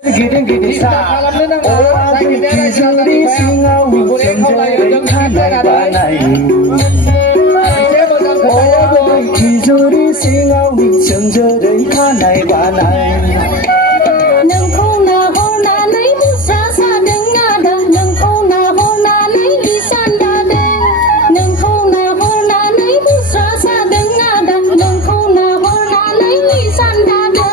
Giting-giting sa o ako'y kisuri singaw Sanjay kanay-banay O ako'y kisuri singaw Sanjay kanay-banay Nang không na ho na lấy mu sa sa đừng nga đà nang không na ho na lấy đi san đà đừng nang không na ho na lấy mu sa sa đừng nga đà nang không na ho na lấy đi san đà đừng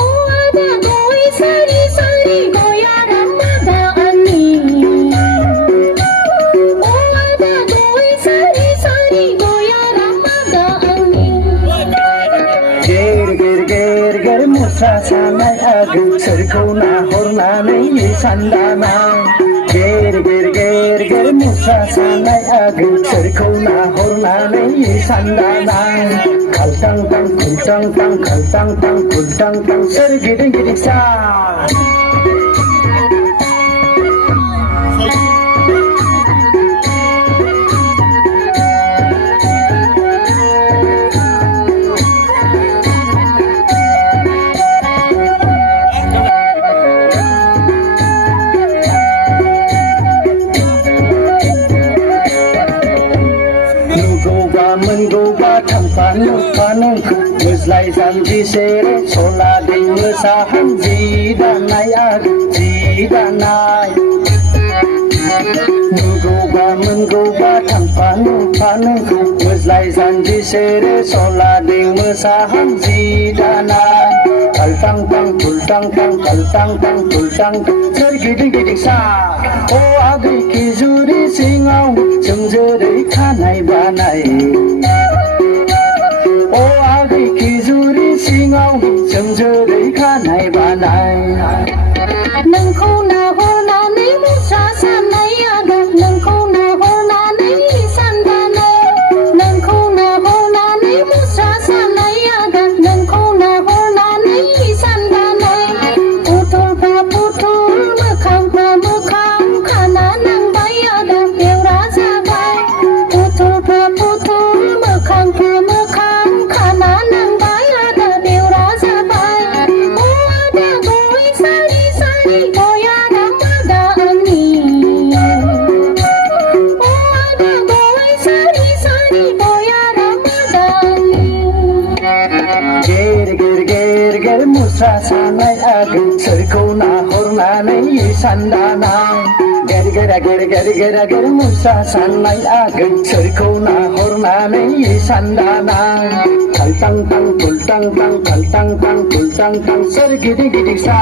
o ada koi sari sari goya rama da ani o ada koi sari sari goya rama da ani Ger musa sanai agu serkau na hornanai sandana Ger musa sanai agu serkau na hornanai sandana Kaltang tang kultang tang kaltang tang kultang tang ser giting sa Mình go ba thằng phán khúc người lại dàn gì xe số là đình người xa hắn gì đàn này gì đàn này mình go ba thằng phán khúc người lại dàn gì xe số là đình người xa hắn gì đàn này kaltang tang kultang tang kaltang tang kultang tang ser giting sa o agi kisuri singaw samjare khanai banai o agi kisuri singaw samjare khanai banai nang không na ho na lấy mu sa sa nay aga nang không na ho na lấy san đà nang không na ho na lấy mu sa sa nay aga nang không na ho na lấy san đà putul mơ kham khana nang bay aga yêu ra sa bay putul mơ kham khana nang bay aga yêu ra sa bay o ada koi sari sari goya rama da ani o ada koi sari sari goya rama da ani ger musa sanai agu serkau na hornanai sandana ger musa sanai agu serkau na hornanai sandana kaltang tang kultang tang kaltang tang kultang tang ser giting sa